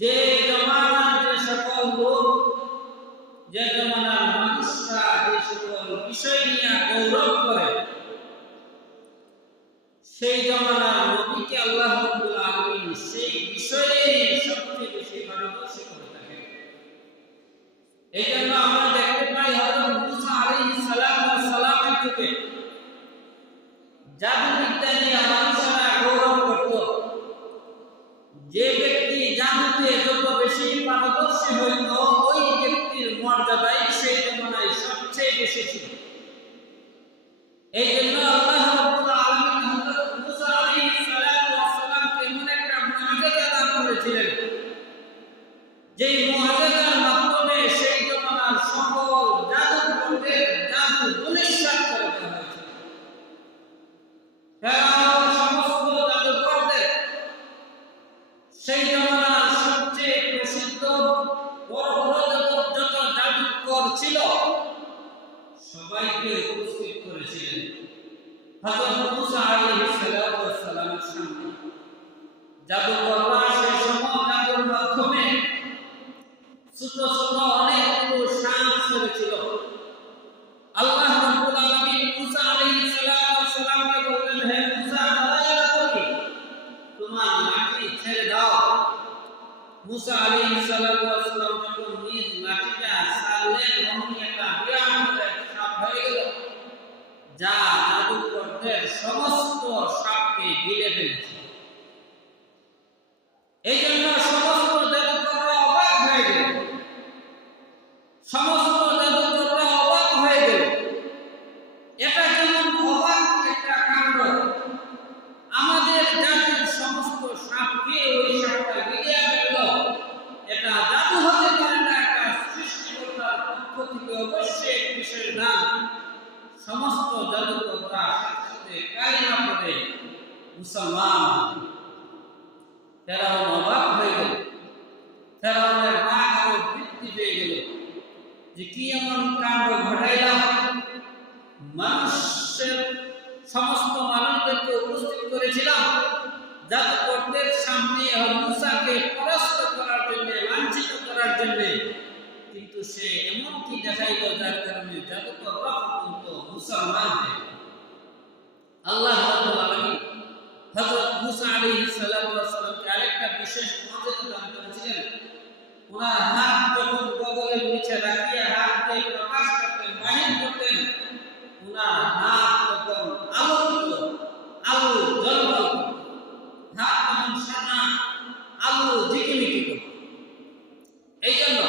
যে জমানার যে সকল লোক, যে জমানার মানুষরা যে সকল বিষয় নিয়ে গৌরব করে, সেই জমানার নবীকে আল্লাহ রাব্বুল আলামিন সেই বিষয়ে সবচেয়ে বেশি পারদর্শী করে থাকেন। এই জন্য আমরা দেখতে পাই হযরত মুসা আলাইহিস সালামের যুগে জাদুবিদ্যা নিয়ে মানুষেরা গৌরব করত। যে ব্যক্তি জাদুতে যত বেশি পারদর্শী হইত, ওই ব্যক্তির মর্যাদাই সেই জমানায় সবচেয়ে বেশি ছিল। এই জন্য আল্লাহ রাব্বুল আলামিন হযরত মুসা আলাইহিস সালামকে এমন একটা মুআজিজা দান করেছিলেন, যেই মুআজিজার মাধ্যমে সেই জমানার সকল জাদুকরদের জাদু দুনিশ্বাত করে দেওয়া হয়েছিল। ফেরাউন সমস্ত জাদুকরদের, সেই জমানার সবচেয়ে প্রসিদ্ধ বড় বড় যত জাদুকর ছিল, সবাইকে উপস্থিত করেছিলেন হযরত মুসা আলাইহিস সালামের সামনে। জাদুকররা সেই সময় জাদুর মাধ্যমে ছোট ছোট অনেকগুলো সাপ ছেড়েছিল। আল্লাহ রাব্বুল আলামিন মুসা আলাইহিস সালামকে বললেন, হে মুসা, তোমার লাঠি ছেড়ে দাও। মুসা আলাইহিস সালাম যখন নিজ লাঠিটা ছাড়লেন, অমনি একটা বিরাট সাপ হয়ে গেল, যা জাদুকরদের সমস্ত সাপকে গিলে ফেলেছে। এই জন্য সমস্ত জাদুকররা অবাক হয়ে গেল, সমস্ত জাদুকররা অবাক হয়ে গেল। এটা যেমন অবাক একটা কাণ্ড, আমাদের জাতির সমস্ত সাপকে ওই সাপটা গিলে ফেলল, এটা জাদু হতে পারে না, একটা সৃষ্টিকর্তার পক্ষ থেকে অবশ্যই এক বিশেষ দান। সমস্ত জাদুকররা সাথে কালিমা পড়ে মুসলমান। ফেরাউন অবাক হয়ে গেল, ফেরাউনের রাগ আরো বৃদ্ধি পেয়ে গেল যে কি এমন কাণ্ড ঘটাইলাম। মানুষের সমস্ত মানুষদেরকে উপস্থিত করেছিলাম জাদুকরদের সামনে মুসাকে পরাস্ত করার জন্য, লাঞ্ছিত করার জন্য, কিন্তু সে এমন কি দেখাইল যার কারণে জাদুকররা পর্যন্ত মুসলমান হয়ে গেল। আল্লাহ রাব্বুল আলামিন হযরত মুসা আলাইহিস সালামকে আরেকটা বিশেষ মুআজিজা দান করেছিলেন। ওনার হাত যখন বগলের নিচে রাখিয়া হাতকে প্রকাশ করতেন, বাহির করতেন, ওনার হাত তখন আলোকিত, আলো জ্বলজ্বল, হাত তখন সাদা আলো ঝিকিমিকি করত। এই জন্য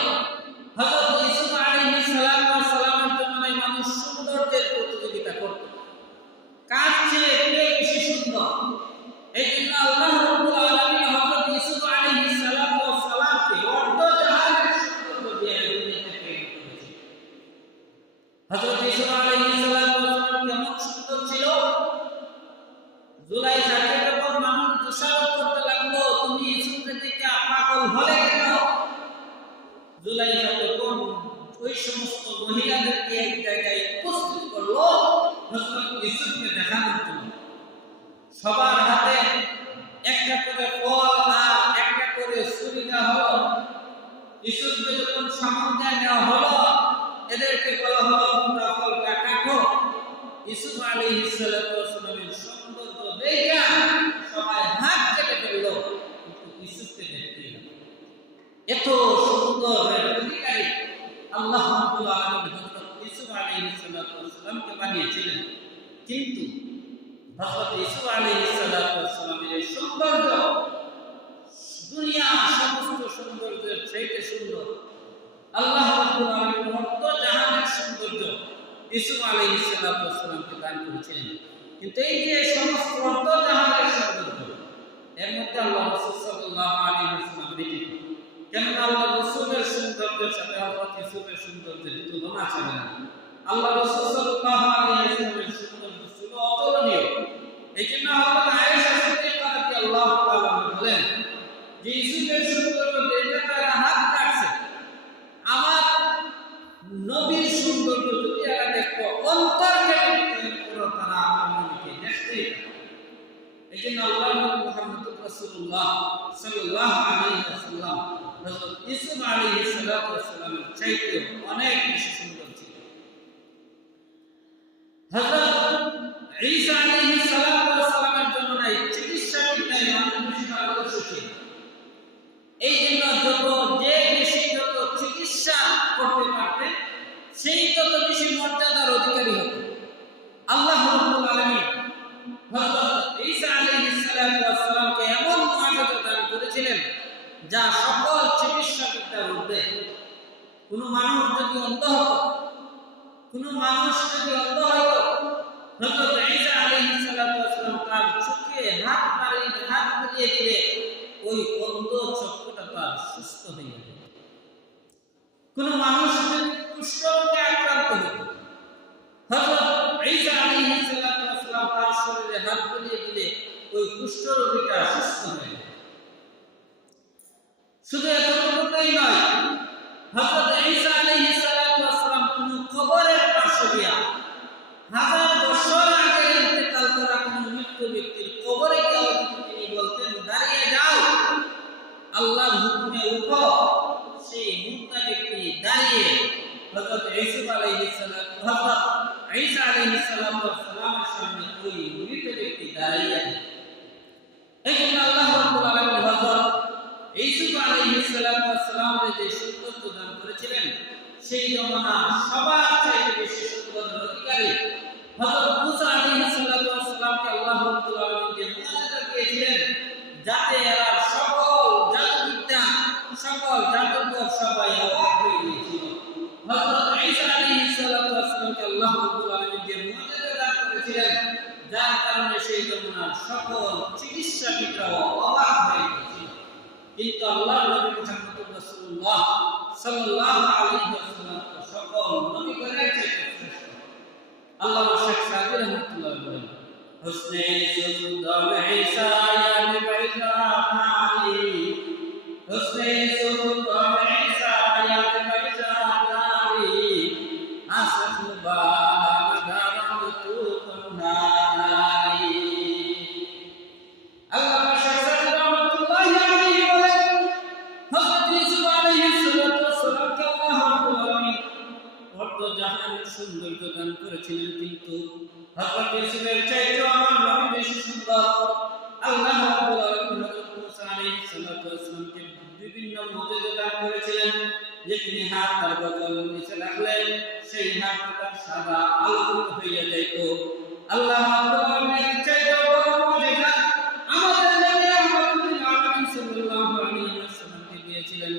হযরত ইউসুফ আলাইহিস সালামের জমানায় মানুষ সৌন্দর্যের প্রতিযোগিতা করত, কার চেয়ে কে বেশি সুন্দর। এই জন্য আল্লাহ রাব্বুল আলামিন হযরত ইউসুফ আলাইহিস সালামকে অর্ধজাহানের সৌন্দর্য দিয়ে দুনিয়াতে প্রেরণ করেছেন। হযরত ইউসুফ আলাইহিস সালাম কেমন সুন্দর ছিল, জুলাইখাকে যখন মানুষ দোষারোপ করতে লাগলো, তুমি ইউসুফের দিকে পাগল হলে কেন, জুলাইখা তখন ওই সমস্ত মহিলাদেরকে এক জায়গায় উপস্থিত করলো হযরত ইউসুফকে দেখানোর জন্য। সবার হাতে একটা করে ফল আর একটা করে ছুরি দেওয়া হলো। ইউসুফকে যখন সামনে নেওয়া হলো, এদেরকে বলা হলো তোমরা ফলটা কাটো। ইউসুফ আলাইহিস সালামের সৌন্দর্য দেখা সবাই হাত কেটে ফেললো, কিন্তু ইউসুফকে দেখতে এত সুন্দর অধিকারী আল্লাহ রাব্বুল আলামিন হযরত ইউসুফ আলাইহিস সালামকে বানিয়েছিলেন। কিন্তু হযরত ইউসুফ আলাইহিস সালামের এই সৌন্দর্য দুনিয়া সমস্ত সৌন্দর্যের চাইতে সুন্দর। আল্লাহ রাব্বুল আলামিন অর্ধজাহানের সৌন্দর্য ইউসুফ আলাইহিস সালামকে দান করেছিলেন। কিন্তু এই যে সমস্ত অর্ধজাহানের সৌন্দর্য, এর মধ্যে আল্লাহ রাসূল সাল্লাল্লাহু আলাইহি ওয়াসাল্লাম ব্যতীত, কেন আল্লাহ রাসূলের সৌন্দর্যের সাথে হযরত ইউসুফের সৌন্দর্যের তুলনা চলে না। আল্লাহ রাসূল সাল্লাল্লাহু আলাইহি ওয়াসাল্লামের সৌন্দর্য ছিল অতুলনীয়। এই জন্য হযরত আয়েশা সিদ্দিকা রাদিয়াল্লাহু তাআলা বলেন যে ইউসুফের সৌন্দর্য দেখে তারা হাত কাটছে, আমার নবীর সৌন্দর্য যদি এরা দেখতো অন্তর থেকে পুরো তারা আমার নবীকে দেখতেই না। এই জন্য আল্লাহ মুহাম্মদ রাসূলুল্লাহ সাল্লাল্লাহু আলাইহি ওয়াসাল্লাম হযরত ইউসুফ আলাইহিস সালাতু ওয়াস সালামের চাইতে অনেক বেশি সুন্দর ছিল। হযরত ঈসা আলাইহিস সালাতু ওয়াস সালামের জমানায় চিকিৎসা বিদ্যায় মানুষ বেশি পারদর্শী ছিল। এই জন্য যে বেশি যত চিকিৎসা করতে পারতেন সেই তত বেশি মর্যাদার অধিকারী হতো। আল্লাহ রাব্বুল আলামিন হযরত ঈসা আলাইহিস সালাতু ওয়াস সালামকে এমন মুআজিজা দান করেছিলেন যা সকল চিকিৎসা বিদ্যার ঊর্ধ্বে। কোন মানুষ যদি অন্ধ হতো হযরত ঈসা আলাইহিস সালাতু ওয়াস সালাম তার চোখে হাত বুলিয়ে দিলে ওই অন্ধ চক্ষুটা তার সুস্থ হয়ে যেত। কোন মানুষ যদি কুষ্ঠরোগে আক্রান্ত হতো হযরত ঈসা আলাইহিস সালাতু ওয়াস সালাম তার শরীরে হাত বুলিয়ে দিলে ওই কুষ্ঠরোগীটা সুস্থ হয়ে যেত। শুধু এতটুকুই নয়, হযরত ঈসা আলাইহিস সালাতু ওয়াস সালাম কোন কবরের পাশে গিয়া হাজার বছর আগে ইন্তেকাল করা কোন মৃত ব্যক্তির কবরে গিয়ে তিনি বলতেন, দাঁড়িয়ে যাও, আল্লাহর হুকুমে উঠো। সেই মুর্দা ব্যক্তি দাঁড়িয়ে হযরত ঈসা আলাইহিস সালাতু ওয়াস সালামের সামনে ওই মৃত ব্যক্তি দাঁড়িয়ে। এই জন্য আল্লাহ রাব্বুল আলামিন হযরত ঈসা আলাইহিস সালাতু ওয়াস সালামের যে সৌন্দর্য দান করেছিলেন সেই জমানা সবার চাইতে বেশি সুন্দরের অধিকারী হযরত মূসা আলাইহিস সালাতু ওয়াস সালামকে আল্লাহ রাব্বুল আলামিন যে মুআজিজা দিয়েছিলেন যাতে এরা সকল জাদুবিদ্যা সকল জাদুকর সবাই অবাক হয়ে গিয়েছিল। হযরত ঈসা আলাইহিস সালাতু ওয়াস সালামকে আল্লাহ রাব্বুল আলামিন যে মুআজিজা দান করেছিলেন যার কারণে সেই জমানার সকল চিকিৎসাবিদরাও অবাক হয়ে গিয়েছিল। কিন্তু আল্লাহর নবী মুহাম্মদ রাসূলুল্লাহ সাল্লাল্লাহু আলাইহি ওয়াসাল্লাম সকল নবীগণের চাইতে শ্রেষ্ঠ। আল্লামা শেখ সাদি রাহমাতুল্লাহ বলেন, হুসনে সুদম ঈসা ইয়ানি বাইজানি, হুসনে সুদম ঈসা ইয়ানি বাইজানি, আসফ বাগারাম তু কুনাই। আল্লামা শেখ সাদি রাহমাতুল্লাহ আলাইহি বলেন, হযরত ইউসুফ আলাইহিস সালাতু ওয়াস সালামকে আল্লাহ রাব্বুল আলামিন জাহানের সৌন্দর্য দান করেছিলেন, কিন্তু হযরত ইউসুফের চাইতে আমার নবী বেশি সুন্দর। আল্লাহ রাব্বুল আলামিন হযরত মূসা আলাইহিস সালাতু ওয়াস সালামকে বিভিন্ন মুজিজা দান করেছিলেন, যে তিনি হাত তার বদল নিচে রাখলেন সেই হাত তার সাদা আলোকিত হয়ে যেত। আল্লাহ রাব্বুল আলামিনের চাইতে বড় মুজিজা আমাদের নবী রাহমাতুল আলামিন সাল্লাল্লাহু আলাইহি ওয়াসাল্লামকে দিয়েছিলেন।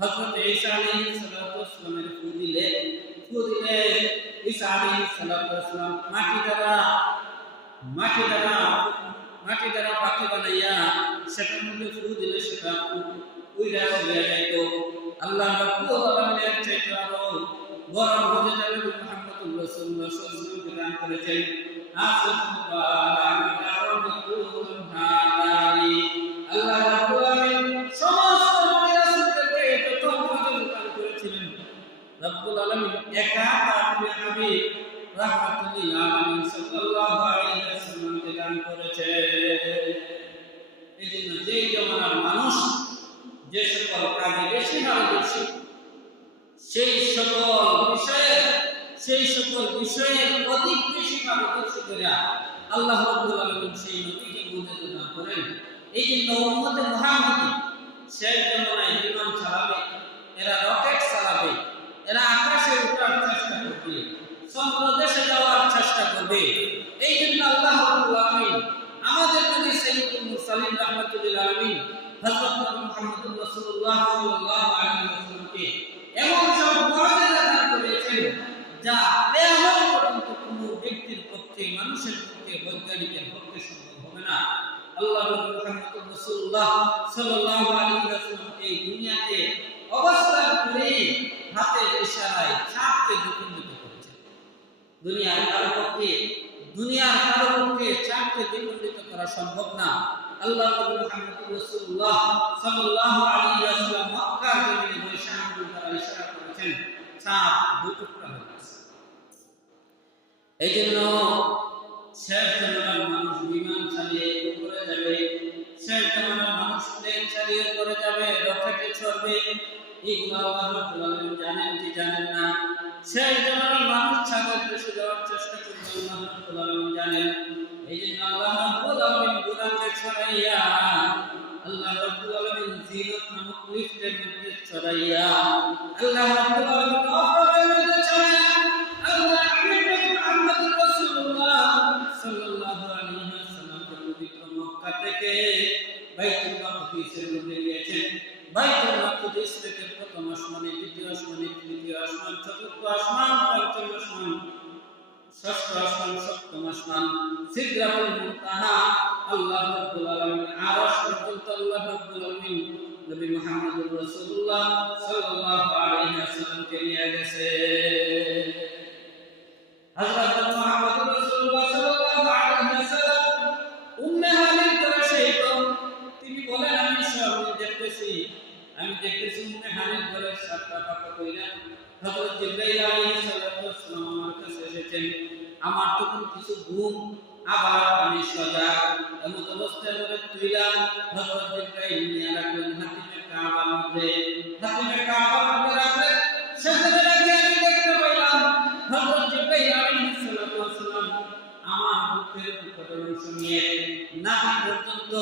হযরত ঈসা আলাইহিস সালাতু ওয়াস সালামের ফু দিলে ঈসা আলাইহিস সালাতু ওয়াস সালাম মাটি দ্বারা পাখি বানাইয়া সেটার মধ্যে ফু দিলে সেটা উইরা চলে যেত। আল্লাহ রাব্বুল আলামিনের চাইতে আরো বড় মুজিজা নবী মুহাম্মদ রাসূলুল্লাহ সাল্লাল্লাহু আলাইহি ওয়াসাল্লাম দান করেছেন। আল্লাহ রাব্বুল আলামিন সমস্ত নবী রাসূলদেরকে যত মুজিজা দান করেছিলেন রব্বুল আলামিন একা তার হাবিব রাহমাতুল আলামিন সাল্লাল্লাহু আলাইহি ওয়াসাল্লামকে দান করেছে। এজন্য যে জমানার মানুষ যে সকল কাজে বেশি পারদর্শী সেই সকল বিষয়ে অধিক বেশি পারদর্শী করে আল্লাহ রাব্বুল আলামিন সেই নবীকে মুজিজা দান করেন। এই জন্য উম্মতে মুহাম্মাদি শেষ জমানায় বিমান চালাবে, এরা রকেট চালাবে, এরা আকাশে ওঠার চেষ্টা করবে, চন্দ্র দেশে যাওয়ার চেষ্টা করবে। এই জন্য আল্লাহ রাব্বুল আলামিন আমাদের নবী সাইয়্যিদুল মুরসালিন রাহমাতুল আলামিন হযরত মুহাম্মদ রাসূলুল্লাহ সাল্লাল্লাহু আলাইহি ওয়াসাল্লামকে এমন সব মুআজিজা দান করেছেন যা কিয়ামত পর্যন্ত কোনো ব্যক্তির পক্ষে, মানুষের পক্ষে, বৈজ্ঞানিকের পক্ষে সম্ভব হবে না। আল্লাহ নবী মুহাম্মদ রাসূলুল্লাহ সাল্লাল্লাহু আলাইহি ওয়াসাল্লাম এই দুনিয়াতে অবস্থান করে হাতের ইশারায় চাঁদকে দ্বিখণ্ডিত করেছেন। দুনিয়ার কারো পক্ষে চাঁদকে দ্বিখণ্ডিত করা সম্ভব না। আল্লাহ নবী মুহাম্মদ রাসূলুল্লাহ সাল্লাল্লাহু আলাইহি ওয়াসাল্লাম মক্কার জমিনে বসে আঙ্গুল দ্বারা ইশারা করেছেন, চাঁদ দুই টুকরা হয়ে গেছে। এই জন্য শেষ জামানার মানুষ বিমান চালিয়ে উপরে যাবে, শেষ জামানার মানুষ প্লেন চালিয়ে উপরে যাবে, রকেটে সরবে, এগুলো আল্লাহ রাব্বুল আলামিন জানেন কি জানেন না? সেই জন্য মানুষ ছাগল দেশে যাওয়ার চেষ্টা করবে, আল্লাহ রাব্বুল আলামিন জানেন। এই জন্য আল্লাহ রাব্বুল আলামিন গুনাহকে ছড়াইয়া, আল্লাহ রাব্বুল আলামিন জিনত নামক লিফটের মধ্যে ছড়াইয়া, আল্লাহ রাব্বুল আলামিন অপরের মধ্যে ছড়াইয়া, আল্লাহ হাবিব মুহাম্মদুর রাসূলুল্লাহ সাল্লাল্লাহু আলাইহি ওয়াসাল্লামকে পবিত্র মক্কা থেকে বাইতুল মাকদিসের মধ্যে নিয়েছেন। বাইতুল মাকদিস থেকে প্রথম আসমানে, দ্বিতীয় আসমানে, তৃতীয় আসমান, চতুর্থ আসমান, পঞ্চম আসমান, ষষ্ঠ আসমান, সপ্তম আসমান, সিদরাতুল মুনতাহা, আল্লাহ রাব্বুল আলামিন আরশ পর্যন্ত আল্লাহ রাব্বুল আলামিন নবী মুহাম্মদুর রাসূলুল্লাহ সাল্লাল্লাহু আলাইহি ওয়াসাল্লামকে নিয়ে গেছে। হযরত মুহাম্মদুর রাসূলুল্লাহ সাল্লাল্লাহু আলাইহি ওয়াসাল্লাম উম্মে হানির ঘরে শহীদ। তিনি বলেন, আমি স্বপ্নে দেখতেছি উম্মে হানির ঘরে সাতটা পাকা কইরা হযরত জিবরাইল আলাইহিস সালাম আমার কাছে এসেছেন। আমার তখন কিছু ঘুম, আবার আমি সজাগ, এমন অবস্থায় করে তুইলাম। হযরত জিবরাইল নিয়ে রাখলেন হাতিমে কাবার মধ্যে, রাখলেন। সেখানে রেখে আমি দেখতে পাইলাম হযরত জিবরাইল আলাইহিস সালাম আমার বুকের উপরে অংশ নিয়ে নাভি পর্যন্ত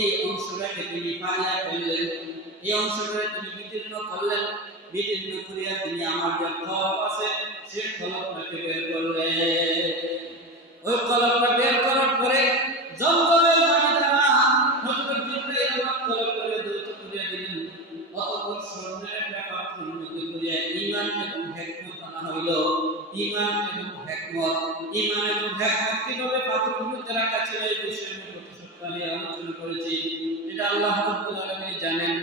এই অংশটাকে তিনি পাইয়া ফেললেন। এই অংশটাকে তিনি বিদীর্ণ করলেন। বিদীর্ণ করিয়া তিনি আমার যে খলক আছে সে খলকটাকে বের করলেন। ওই খলকটা বের করার পরে জমজমের পানি দ্বারা হযরত জিবরাইল আমার খলকটাকে দ্রুত করিয়া দিলেন। অতঃপর স্বর্ণের একটা পাত্রের মধ্যে করিয়া ঈমান এবং হিকমত আনা হইল। ঈমান এবং হিকমত কিভাবে পাত্রের মধ্যে রাখা ছিল, এই বিষয়ে আমি গত সপ্তাহে আলোচনা করেছি। এটা আল্লাহ রাব্বুল আলামিন জানেন।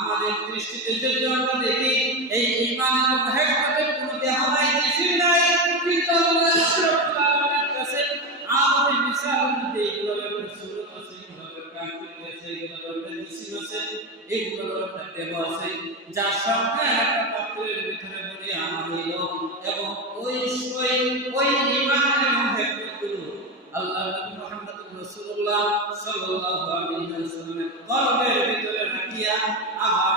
আমাদের দৃষ্টিতে যদি আমরা দেখি এই ঈমান এবং হিকমতের কোনো দেহ নাই, কিছু নাই, কিন্তু আল্লাহ রাব্বুল আলামিনের কাছে আমাদের মিসালের মধ্যে এগুলোর একটা সূরত আছে, এগুলোর একটা আকৃতি আছে, এগুলোর একটা জিসিম আছে, এগুলোর একটা দেহ আছে, যার সামনে একটা পাত্রের ভিতরে ভরিয়ে আনা হইল। এবং ওই ঈমান এবং হিকমতগুলো আল্লাহ নবী মুহাম্মদুর রাসূলুল্লাহ সাল্লাল্লাহু আলাইহি ওয়াসাল্লামের কলবের ভিতরে রাখিয়া আবার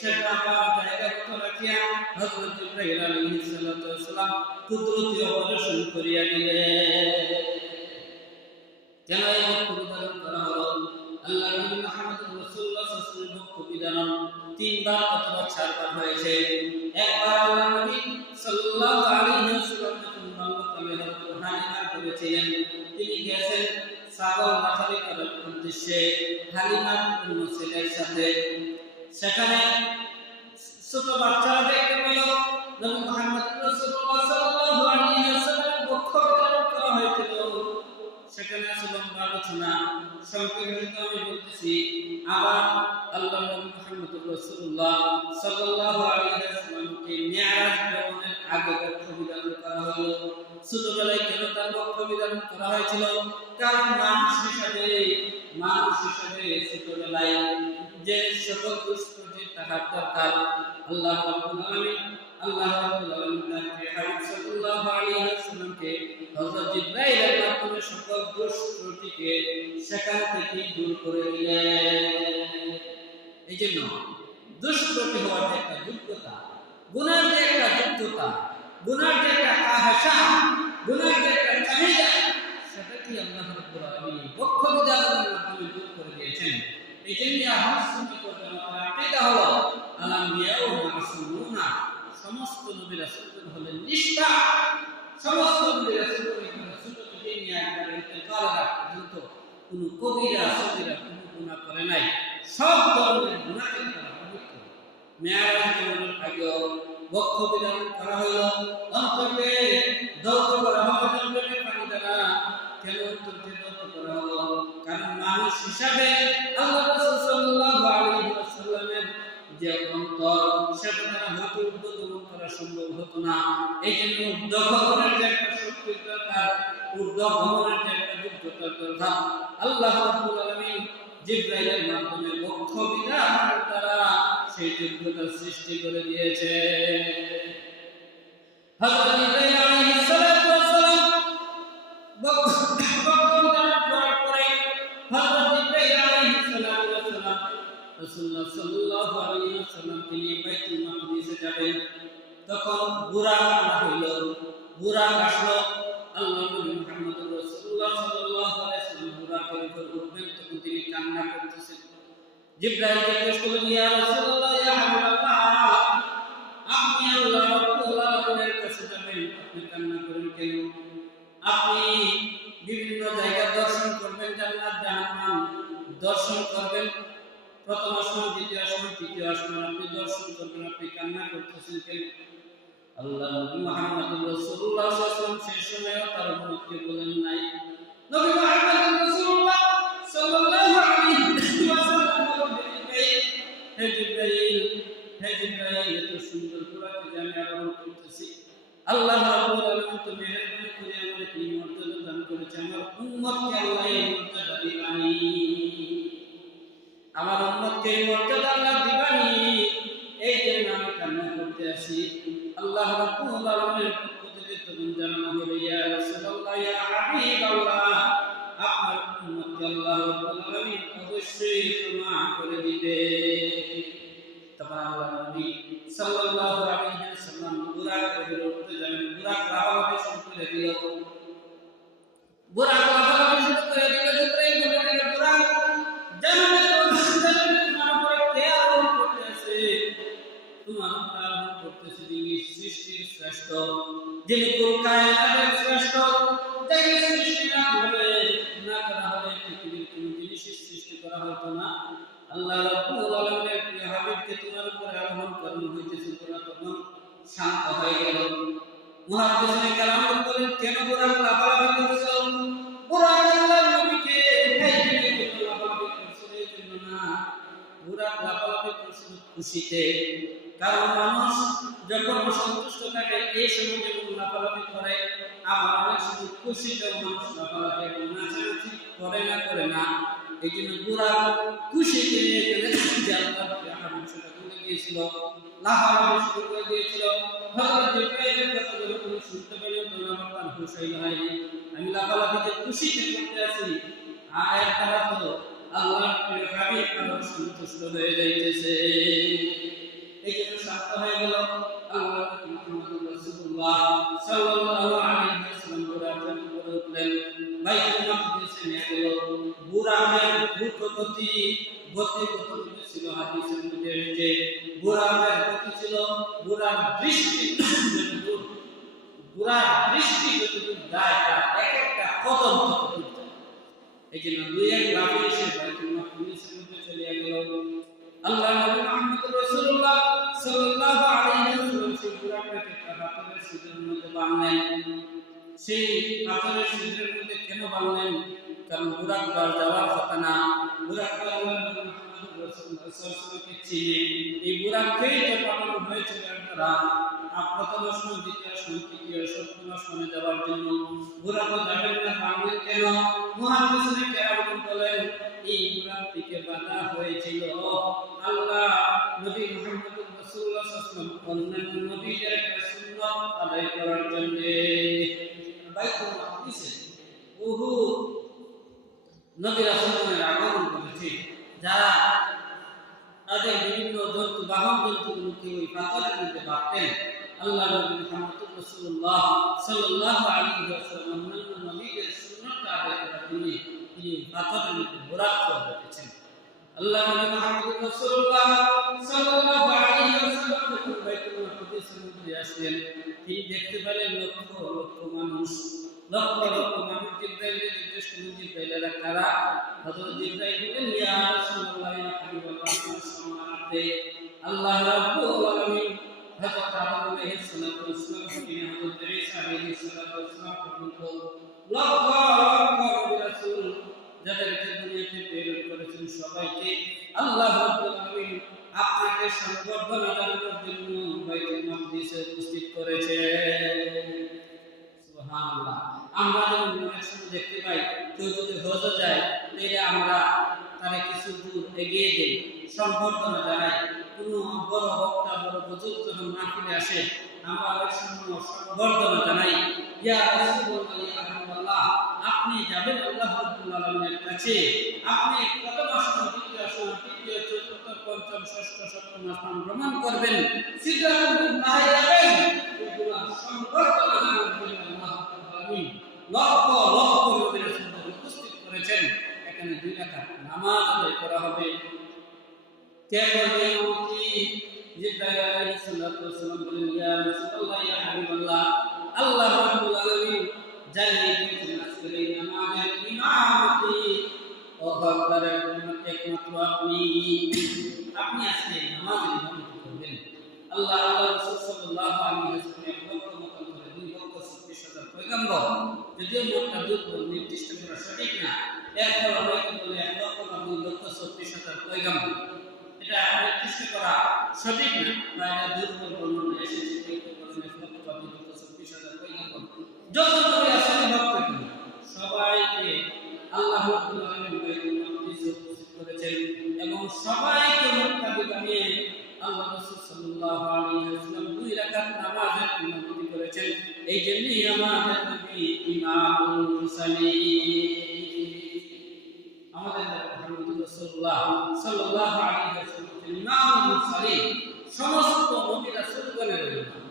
সেটা আবার জায়গাগত রাখিয়া হযরত জিবরাইল আলাইহিস সালাম কুদরতি অপারেশন করিয়া দিলেন। কেন এই বক্তব্য বিধান করা হলো? আল্লাহ নবী মুহাম্মদুর রাসূলুল্লাহ সাল্লাল্লাহু আলাইহি ওয়াসাল্লাম বক্তব্য বিধান তিনবার অথবা চারবার হয়েছে। একবার আল্লাহ নবী সাল্লাল্লাহু আলাইহি ওয়াসাল্লাম যখন মক্কায় হযরত হালিমার করেছিলেন, তিনি গেছেন ছাগল রাখালি করার উদ্দেশ্যে হালিমার অন্য ছেলের সাথে। সেখানে ছোট বাচ্চারা দেখতে পেল নবী মুহাম্মদ রাসূলুল্লাহ সাল্লাল্লাহু আলাইহি ওয়াসাল্লাম বক্ষ বিতরণ করা হয়েছিল। সেখানে লম্বা আলোচনা, সংক্ষেপে আমি বলতেছি। আবার আল্লাহ নবী মুহাম্মদ রাসূলুল্লাহ সাল্লাল্লাহু আলাইহি ওয়াসাল্লামকে মিরাজ ভ্রমণের আগে বক্ষ বিতরণ করা হলো। ছোটবেলায় কেন তার বক্ষ বিতরণ করা হয়েছিল? কারণ মানুষ হিসাবে ছোটবেলায় যে সকল দুষ্কৃতি থাকার দরকার, আল্লাহ রাব্বুল আলামিন তাকে হাবিব সাল্লাল্লাহু আলাইহি ওয়াসাল্লামকে হযরত জিবরাইলের মাধ্যমে সকল দুষ্কৃতিকে সেখান থেকে দূর করে দিলেন। এই জন্য দুষ্কৃতি হওয়ার যে একটা যোগ্যতা, গুনার যে একটা যোগ্যতা, গুনার যে একটা আহাসা, গুনার যে একটা চাহিদা, সেটা কি আল্লাহ রাব্বুল আলামিন বক্ষ বিতরণের মাধ্যমে দূর করে দিয়েছেন। এই জন্য আহলে সুন্নাত ওয়াল জামাতের আকীদা হলো আল আম্বিয়া ওয়া মাসুমুনা, সমস্ত নবী রাসূলগণ হলেন নিষ্ঠা। সমস্ত নবী রাসূলগণ ছোট থেকে নিয়ে একবারে ইন্তেকাল পর্যন্ত কোনো কবিরা সগীরা কোনো গুনাহ করে নাই। সব ধরনের গুনাহকে তারা পবিত্র। মেরাজ জীবনের আগেও বক্ষ বিতরণ করা হলো, অন্তরকে দগ্ধ করা হলো জমজমের পানি দ্বারা। কেন অন্তরকে দগ্ধ করা হলো? কারণ মানুষ হিসাবে আল্লাহ রাসূল সাল্লাল্লাহু আলাইহি ওয়াসাল্লামের যে অন্তর, সেটা দ্বারা হয়তো ঊর্ধ্বগমন করা সম্ভব হতো না। এই জন্য ঊর্ধ্বগমনের যে একটা শক্তির দরকার, ঊর্ধ্বগমনের যে একটা যোগ্যতার দরকার, আল্লাহ রাব্বুল আলামিন জিবরাইলের মাধ্যমে বক্ষ বিতরণের দ্বারা সেই যোগ্যতা সৃষ্টি করে দিয়েছে। হযরত জিবরাইল আলাইহিস সালাতু ওয়াস সালাম বক্ষ বিতরণ করার পরে হযরত জিবরাইল আলাইহিস সালাতু ওয়াস সালাম রাসূলুল্লাহ সাল্লাল্লাহু আলাইহি ওয়াসাল্লাম তিনি বাইতুল মাকদিসে যাবেন, তখন বুরাক আনা হইল, বুরাক আসলো। আল্লাহ নবী মুহাম্মদ রাসূলুল্লাহ সাল্লাল্লাহু আলাইহি ওয়াসাল্লাম বুরাকের উপর উঠবেন, তখন তিনি কান্না করতেছেন। জিবরাইল জিজ্ঞেস করলেন, ইয়া রাসূলুল্লাহ, ইয়া হাবিবাল্লাহ, আপনি আল্লাহ রাব্বুল আলামিনের কাছে যাবেন, আপনি কান্না করেন কেন? আপনি বিভিন্ন জায়গা দর্শন করবেন, জান্নাত জাহান্নাম দর্শন করবেন, প্রথম আসমান, দ্বিতীয় আসমান, তৃতীয় আসমান আপনি দর্শন করবেন, আপনি কান্না করতেছেন কেন? আল্লাহ নবী মুহাম্মদ রাসূলুল্লাহ সাল্লাল্লাহু আলাইহি ওয়াসাল্লাম সেই সময়ও তার উম্মতকে বলেন নাই। নবী মুহাম্মদ রাসূলুল্লাহ সাল্লাল্লাহু আলাইহি ওয়াসাল্লাম বলেন, হে জিবরাইল, হে জিবরাইল, এত সুন্দর কুরআনকে যে আমি আরোহণ করতেছি, আল্লাহ রাব্বুল আলামিন তো মেহেরবানি করে আমাকে এই মর্যাদা দান করেছে, আমার উম্মতকে আল্লাহ এই মর্যাদা দিবানি, আমার উম্মতকে এই মর্যাদা আল্লাহ দিবানি, এই জন্য আমি কান্না করতে আসি। আল্লাহ রাব্বুল আলামিনের পক্ষ থেকে তখন জানানো হলো, ইয়া রাসূলুল্লাহ, ইয়া হাবিবাল্লাহ, আপনার উম্মতকে আল্লাহ রাব্বুল আলামিন অবশ্যই ক্ষমা করে দিবে। তখন আল্লাহ নবী সাল্লাল্লাহু আলাইহি ওয়াসাল্লাম বুরাকের উঠতে যাবেন, বুরাক লাফালাফি শুরু করে দিল, বুরাক লাফালাফি শুরু করে দিল। জিবরাইল বললেন, বুরাক জান্নাতের উপরে কে আরোহণ করতেছে? তোমার উপর আরোহণ করতেছে যিনি সৃষ্টির শ্রেষ্ঠ, যিনি কুল কায়নাতের শ্রেষ্ঠ, যাকে সৃষ্টি না করা হলে পৃথিবীর কোনো জিনিসের সৃষ্টি করা হতো না। আল্লাহ রাব্বুল আলামিনের প্রিয় হাবিবকে তোমার উপরে আরোহণ করানো হইতেছে। তোমরা তখন শান্ত হয়ে গেল। মুহাদ্দিসিনে কেরাম বলেন, কেন বুরাক লাফালাফি করছো? বুরাক আল্লাহর নবীকে উঠাইতে নিয়ে লাফালাফি করছিল এই জন্য না, বুরাক লাফালাফি করছিল খুশিতে। কারণ মানুষ যখন অসন্তুষ্ট থাকে এই সময় যখন লাফালাফি করে, আবার অনেক সময় খুশিতে মানুষ লাফালাফি এবং নাচানাচি করে না। এই জন্য বুরাক খুশিতে হাবিবটা ভুলে গিয়েছিল, লাফালাফি শুরু করে দিয়েছিল। হযরত জিবরাইলের কথাগুলো তিনি শুনতে পেলেন, তখন আবার তার হুঁশ হইল, আমি লাফালাফিতে খুশিতে করতে আছি, আর একটা তো আল্লাহর প্রিয় হাবিব আরো সন্তুষ্ট হয়ে যাইতেছে। এই জন্য শান্ত হয়ে গেল। আল্লাহ মুহাম্মদ রাসূলুল্লাহ সাল্লাল্লাহু আলাইহি ওয়াসাল্লাম বুরাকের উপরে উঠলেন, বাইতুল মাকদিসে নিয়ে গেল। বুরাকের দ্রুত গতি কত ছিল হাদিসের মধ্যে এসেছে, বুরাকের গতি ছিল বুরাক দৃষ্টি যতটুকু যায় তার এক একটা কদম ততটুকু যায়। এই জন্য দুই এক লাফে এসে বাইতুল মাকদিসের মধ্যে চলে গেল। আল্লাহ নবী মুহাম্মদ রাসূলুল্লাহ সাল্লাল্লাহু আলাইহি ওয়াসাল্লাম সেই বুরাকটাকে পাথরের সিঁদুরের মধ্যে বাঁধলেন। সেই পাথরের সিঁদুরের মধ্যে কেন বাঁধলেন? কারণ বুরাক তার যাওয়ার কথা না, বুরাক আল্লাহ নবী মুহাম্মদ রাসূলুল্লাহ সাল্লাল্লাহু আলাইহি ওয়াসাল্লামকে চিনে, এই বুরাককেই তো পাঠানো হয়েছিল তারা প্রথম আসমান, দ্বিতীয় আসমান, তৃতীয় সপ্তম আসমানে যাওয়ার জন্য। বুরাক যাবেন না, বাঁধলেন কেন? মুহাদ্দিসিনে কেরাম বলেন, এই বুরাকটিকে বাঁধা হয়েছিল আল্লাহ নবী মুহাম্মদ রাসূলুল্লাহ সাল্লাল্লাহু আলাইহি ওয়াসাল্লাম অন্যান্য নবীদের সুন্নাত আদায় করার জন্য। বাইতুল মাকদিসে বহু নবী রাসূলগণের আগমন করেছে, যারা তাদের বিভিন্ন জন্তু বাহন জন্তুগুলোকে ওই পাথরের মধ্যে বাঁধতেন। আল্লাহ নবী মুহাম্মদ রাসূলুল্লাহ সাল্লাল্লাহু আলাইহি ওয়াসাল্লাম অন্যান্য নবীদের সুন্নাত আদায় করার জন্য তিনি পাথরের মধ্যে বুরাক করে রেখেছেন। আল্লাহ নবী মুহাম্মদ রাসূলুল্লাহ সাল্লাল্লাহু আলাইহি ওয়াসাল্লাম যখন বাইতুল মাকদিসের মধ্যে আসলেন, তিনি দেখতে পেলেন লক্ষ লক্ষ মানুষ। জিবরাইল জিজ্ঞেস করলেন, জিবরাইলেরা কারা? হযরত জিবরাইল বললেন, ইয়া রাসূলুল্লাহ, ইয়া হাবিবাল্লাহ, সম্মানার্থে আল্লাহ রাব্বুল আলামিন হযরত আদম আলাইহিস সালাতু ওয়াস সালাম থেকে হযরত ঈসা আলাইহিস সালাতু ওয়াস সালাম পর্যন্ত লক্ষ লক্ষ নবী রাসূল যাদেরকে দুনিয়াতে প্রেরণ করেছেন, সবাইকে আল্লাহ রাব্বুল আলামিন আপনাকে সংবর্ধনা জানানোর জন্য বাইতুল মাকদিসে উপস্থিত করেছেন। সুবহানাল্লাহ। আমরা যখন অনেক সময় দেখতে পাই কেউ যদি হজে যায়, তাহলে আমরা তারে কিছু দূর এগিয়ে দেই, সম্বর্ধনা জানাই। কোনো বড় বক্তা বড় বুজুর্গ যখন মাহফিলে আসে আমরা অনেক সময় সম্বর্ধনা জানাই, ইয়া রাসূলুল্লাহ ইয়া হাবিবাল্লাহ, আপনি যাবেন আল্লাহ রাব্বুল আলামিনের কাছে, আপনি প্রথম আসমান, দ্বিতীয় আসমান, তৃতীয়, চতুর্থ, পঞ্চম, ষষ্ঠ, সপ্তম আসমান ভ্রমণ করবেন, সিদরাতুল মুনতাহায় যাবেন। এগুলো সম্বর্ধনা জানানোর জন্য আল্লাহ রাব্বুল আলামিন লক্ষ লক্ষ নবীর রাসূলদের উপস্থিত করেছেন। এখানে 2 রাকাত নামাজ আদায় করা হবে। কে করবে? কি জিবরাইল আলাইহিস সালাতু ওয়াস সালাম বলেন, ইয়া রাসূলুল্লাহ ইয়া হাবিবাল্লাহ, আল্লাহ রাব্বুল আলামিন জানিয়ে দিয়েছেন আজকের এই নামাজের ইমামতি ও হকদারের একমাত্র আপনি আজকে নামাজের ইমামতি করবেন। আল্লাহ রাসূল সাল্লাল্লাহু আলাইহি ওয়াসাল্লাম এক লক্ষ মতন করে 2,36,000 পয়গম্বর, যদিও মোটটা দুর্বল, নির্দিষ্ট করা সঠিক না, এরপর হয়তো বলে 1 লক্ষ বা 2,36,000 পয়গম্বর, এটা নির্দিষ্ট করা সঠিক না, বা এটা দুর্বল বর্ণনা এসেছে। কেউ বলেন 1 লক্ষ বা 2,36,000 পয়গম্বর, যত নবী আসলে ভক্ত কিনা সবাইকে আল্লাহ রাব্বুল আলামিন বাইতুল মাকদিসে উপস্থিত করেছেন এবং সবাইকে মুক্তাদি বানিয়ে আল্লাহ রাসূল সাল্লাল্লাহু আলাইহি ওয়াসাল্লাম 2 রাকাত নামাজের ইমামতি করেছেন। এই জন্যই আমাদের নবী ইমামুল মুরসালিন, আমাদের মুহাম্মদ রাসূলুল্লাহ সাল্লাল্লাহু আলাইহি ওয়াসাল্লাম ইমামুল মুরসালিন, সমস্ত নবী রাসূলগণের ইমাম,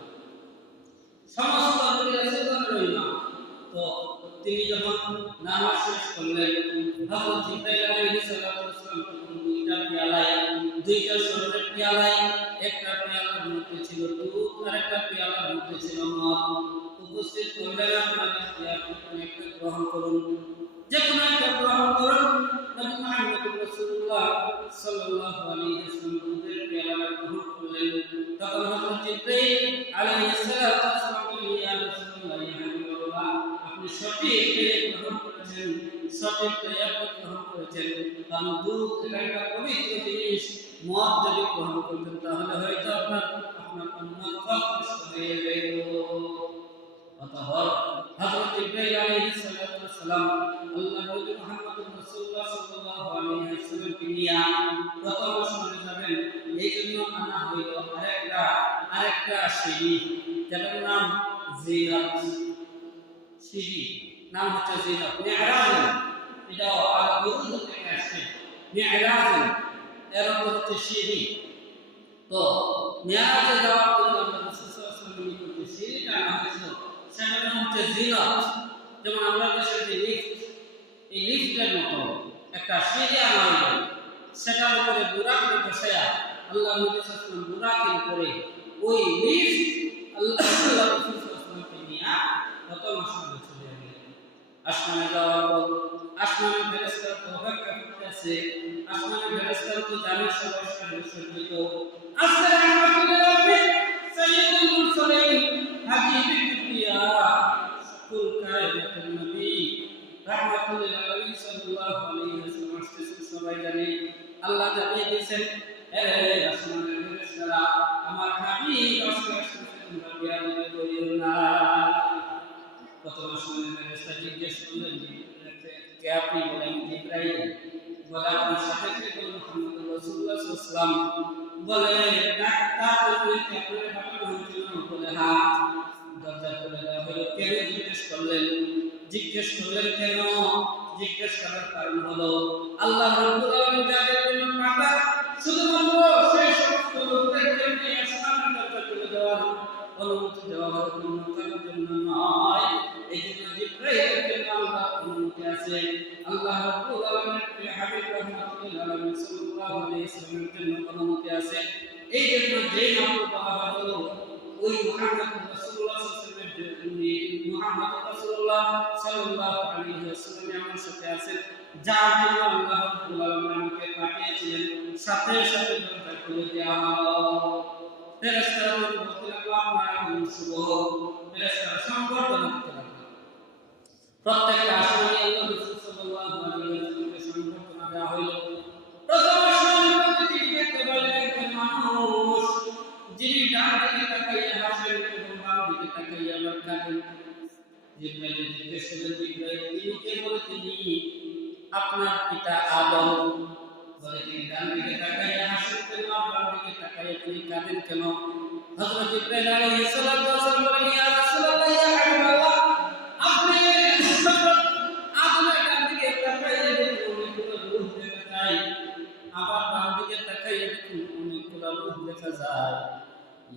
সমস্ত নবী রাসূলগণের ইমাম। তো তিনি যখন নামাজ শেষ করলেন, হযরত জিবরাইল আলাইহিস সালাতু ওয়াস সালাম দুইটা পেয়ালায়, দুইটা সোনার পেয়ালায়, একটা পেয়ালার মধ্যে ছিল দুধ আর একটা পেয়ালার মধ্যে ছিল মদ উপস্থিত করলেন। আপনাদের আপনি একটা গ্রহণ করুন, যে কোনো একটা গ্রহণ করুন। নবী মুহাম্মদ রাসূলুল্লাহ সাল্লাল্লাহু আলাইহি ওয়াসাল্লাম দুধের পেয়ালা গ্রহণ করলেন। তখন হযরত জিবরাইল আলাইহিস সালাতু ওয়াস সালাম বললেন, ইয়া রাসূলুল্লাহ ইয়া হাবিবাল্লাহ, আপনি সঠিক গ্রহণ করেছেন, সঠিক গ্রহণ করেছেন। কারণ দুধ একটা পবিত্র জিনিস, মদ যদি গ্রহণ করতেন তাহলে হয়তো আপনার উম্মত কষ্ট হয়ে যেত। অতঃপর হযরত জিবরাইল আলাইহিস সালাতু ওয়াস সালাম আল্লাহর নবী মুহাম্মদ রাসূলুল্লাহ সাল্লাল্লাহু আলাইহি ওয়াসাল্লামকে নিয়ে প্রথম আসমানে যাবেন। এই জন্য আনা হইল আরেকটা সিঁড়ি, যার নাম জিনাত। সিঁড়ি নাম হচ্ছে জিনাত, মি'রাজ, এটা আরবি উর্দু থেকে আসছে। মি'রাজ এর অর্থ হচ্ছে সিঁড়ি। তো মি'রাজে যাওয়ার জন্য আমরা রাসূল সাল্লাল্লাহু আলাইহি ওয়াসাল্লাম করতে সিঁড়িটা আনা হয়েছিল, সেটার নাম হচ্ছে জিনাত। যেমন আমরা দেশের যে লিফট, এই লিফটের মতো একটা সিঁড়ি আনা হইল, সেটার উপরে বুরাকে বসায়া আল্লাহ নবী সাল্লাল্লাহু আলাইহি ওয়াসাল্লাম বুরাকের উপরে ওই লিফট আল্লাহ রাসূল সাল্লাল্লাহু আলাইহি ওয়াসাল্লামকে নিয়ে প্রথম আসমানে চলে গেলেন। আসমানে যাওয়ার পর আসমানের ফেরেশতারা তো অপেক্ষা করতেছে। আসমানের ফেরেশতারা তো জানে সবাই সজ্জিত আসসালামু আলাইকুম সাইয়্যিদুল মুরসালিন হাবিবুল কিবরিয়া কুল কায়নাতুন নবী রাহমাতুল লিল আলামিন সাল্লাল্লাহু আলাইহি ওয়াসাল্লাম আসতেছেন। সবাই জানে, আল্লাহ জানিয়ে দিয়েছেন, হে আসমানের ফেরেশতারা, আমার হাবিব আসতেছেন, তোমরা বিয়াদবি করিও না। প্রথম আসমানের ফেরেশতা জিজ্ঞেস করলেন, কে আপনি? বলেন জিবরাইল। বলে আপনার সাথে কে? মুহাম্মদ রাসূলুল্লাহ সাল্লাল্লাহু আলাইহি ওয়াসাল্লাম। বলে ডাক্তার বলে কি আপনার পাঠানো হয়েছিল? বলে হ্যাঁ। দরজা খুলে দেওয়া হলো। কেন জিজ্ঞেস করলেন? জিজ্ঞেস করলেন কেন? জিজ্ঞেস করার কারণ হলো আল্লাহ রাব্বুল আলামিন যাদের জন্য পাঠান শুধুমাত্র সেই সমস্ত লোকদের জন্য আসমানের দরজা খুলে দেওয়ার অনুমতি দেওয়া হয়, অন্য কারোর জন্য নয়। এই জন্য জিবরাইলের জন্য আল্লাহ অনুমতি আছে। আল্লাহ রাব্বুল আলামিনের হাবিব রাহমাতুল লিল আলামিন সাল্লাল্লাহু আলাইহি ওয়াসাল্লামের জন্য অনুমতি আছে। এই জন্য যেই নাম বলা হলো ওই মুহাম্মদ রাসূলুল্লাহ সাল্লাল্লাহু আলাইহি ওয়াসাল্লাম আমার সাথে আছেন, যার জন্য আল্লাহ রাব্বুল আলামিন আমাকে পাঠিয়েছিলেন। সাথে সাথে দরজা খুলে দেওয়া হলো। ফেরেশতারা বলতে লাগলো, আপনার শুভ। ফেরেশতারা সম্বর্ধনা করতে লাগলো। প্রত্যেকটা আসমানে আল্লাহ রাসূল সাল্লাল্লাহু আলাইহি ওয়াসাল্লামকে সম্বর্ধনা দেওয়া হলো। প্রথম আসমানের মধ্যে তিনি দেখতে পেলেন একজন মানুষ, যিনি ডান দিকে তাকাইয়া হাসেন এবং বাম দিকে তাকাইয়া আবার কাঁদেন। জিবরাইল জিজ্ঞেস করলেন, জিবরাইল তিনি কে? বলে তিনি আপনার পিতা আদম। বলে তিনি ডান দিকে তাকাইয়া হাসেন কেন, বাম দিকে তাকাইয়া তিনি কাঁদেন কেন? হযরত ইব্রাহিম আলাইহিস সালাতু ওয়াস সালাম বলেন, ইয়া রাসূলুল্লাহ, ইয়া হাবিবাল্লাহ, আপনি আপনার ডান দিকে তাকাইয়া দেখুন অনেকগুলো রূহ দেখা যায়, আবার বাম দিকে তাকাইয়া দেখুন অনেকগুলো রূহ দেখা যায়।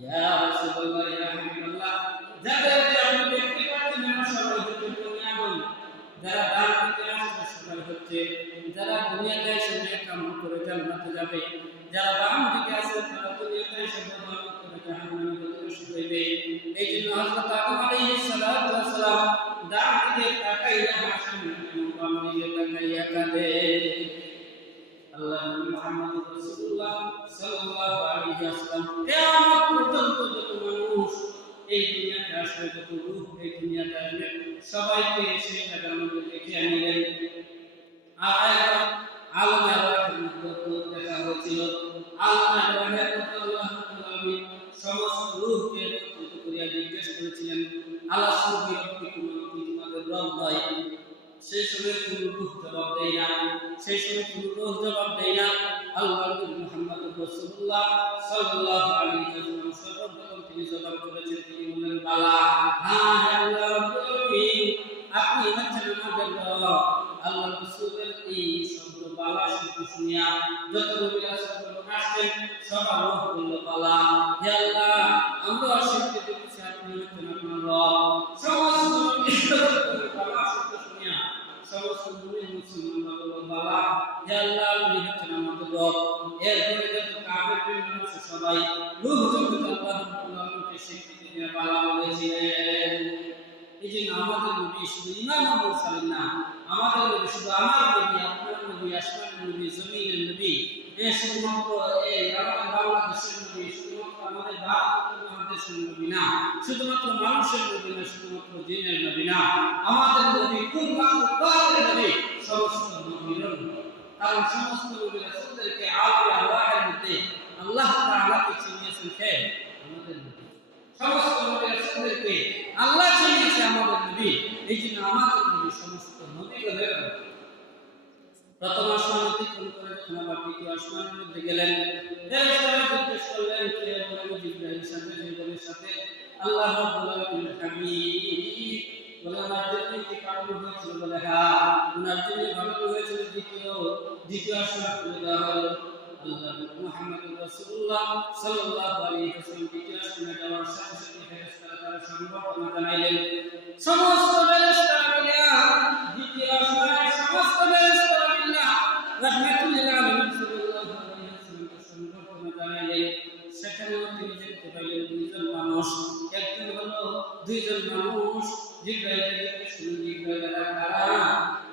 ইয়া রাসূলুল্লাহ, ইয়া হাবিবাল্লাহ, যাদেরকে আপনি দেখতে পাচ্ছেন না সবাই হচ্ছে দুনিয়াবন, যারা ডান দিকে আসবে সবাই হচ্ছে যারা দুনিয়াতে এসে নেক আমল করে জান্নাতে যাবে, যারা বাম দিকে আসে তারা দুনিয়াতে এসে বদনাম করে জাহান্নামে প্রবেশ করবে। এই জন্য হযরত আদম আলাইহিস সালাতু ওয়াস সালাম ডান দিকে তাকাইয়া হাসেন এবং বাম দিকে তাকাইয়া কাঁদেন। আল্লাহ নবী মুহাম্মদ রাসূলুল্লাহ সাল্লাল্লাহু আলাইহি ওয়াসাল্লাম কিয়ামত পর্যন্ত যত মানুষ এই দুনিয়াতে আসবে, যত রূহ এই দুনিয়াতে আসবে, সবাইকে সেই জায়গার মধ্যে ডেকে আনলেন। আর আলমে আরওয়াহের মধ্যে দেখা হয়েছিল, আলমে আরওয়াহের মধ্যে আল্লাহ রাব্বুল আলামিন সমস্ত রূহকে একত্রিত করিয়া জিজ্ঞেস করেছিলেন, আলাস্তু বিরাব্বিকুম, আমি তোমাদের রব নই? সেই সময় কোন রূহ জবাব দেয় না, সেই সময় কোন রূহ জবাব দেয় না। আল্লাহ নবী মুহাম্মদ রাসূলুল্লাহ সাল্লাল্লাহু আলাইহি ওয়াসাল্লাম সর্বপ্রথম তিনি জবাব করেছেন, তিনি বললেন, বালা, হ্যাঁ হে আল্লাহ রাব্বুল আলামিন, আপনি হচ্ছেন আমাদের রব। আল্লাহ রাসূলের এই শব্দ বালা শব্দ শুনিয়া যত নবী রাসূলগণ আসেন সবার রূহ বলল, বালা, হে আল্লাহ, আমরা স্বীকৃতি দিচ্ছি আপনি হচ্ছেন আপনার রব। সমস্ত নবী বালা শব্দ শুনিয়া সমস্ত মুমিন মুসলমানরা বলল, বালা, হে আল্লাহ, আপনি হচ্ছেন আমাদের রব। এরপরে যত কাফের মানুষ সবাই রূহ জগৎ আল্লাহ রাব্বুল আলামিনকে স্বীকৃতি দিয়ে বালা বলেছিলেন। এই জন্য আমাদের নবী শুধু ইমাম মুরসালিন না, আমাদের নবী শুধু আমার নবী, আপনার নবী, আসমানের নবী, জমিনের নবী, শুধুমাত্র এই আমাদের বাংলাদেশের নবী, শুধুমাত্র আমাদের ভারত উপমহাদেশের নবী না, শুধুমাত্র মানুষের নবী না, শুধুমাত্র জিনের নবী না, আমাদের নবী কোন মাখলুকাতের নবী, সমস্ত নবীর নবী। কারণ সমস্ত নবী রাসূলদেরকে আলমে আরওয়াহের মধ্যে আল্লাহ তাআলাকে চিনিয়েছেন কে? আমাদের নবী। সমস্ত নবী রাসূলদেরকে আল্লাহ চিনিয়েছে আমাদের নবী। এই জন্য আমাদের নবী সমস্ত নবীগণের প্রথম আসমান অতিক্রম করে যখন আবার দ্বিতীয় আসমানের মধ্যে গেলেন, ফেরেশতারা জিজ্ঞেস করলেন, কে? বললেন, জিবরাইলের সাথে, জিবরাইলের সাথে। আল্লাহ রাব্বুল আলামিন হাবিব বলে, ওনার জন্য কি পাঠানো হয়েছিল? বলে, হ্যাঁ, ওনার জন্য পাঠানো হয়েছিল। দ্বিতীয় আসমান খুলে দেওয়া হলো। আল্লাহ মুহাম্মদ রাসূলুল্লাহ সাল্লাল্লাহু আলাইহি ওয়াসাল্লাম দ্বিতীয় আসমানে যাওয়ার সাথে সাথে ফেরেশতারা তারা সংবর্ধনা জানাইলেন। সমস্ত ফেরেশতারা মিলিয়া দ্বিতীয় আসমানের সমস্ত ফেরেশতারা মিলিয়া রাহমাতুল লিল আলামিন সাল্লাল্লাহু আলাইহি ওয়াসাল্লামকে সংবর্ধনা জানাইলেন। সেখানেও তিনি দেখতে পাইলেন দুইজন মানুষ, একজন হলো দুইজন মানুষ জিবরাইলের জিজ্ঞেস করলেন, জিবরাইলেরা কারা?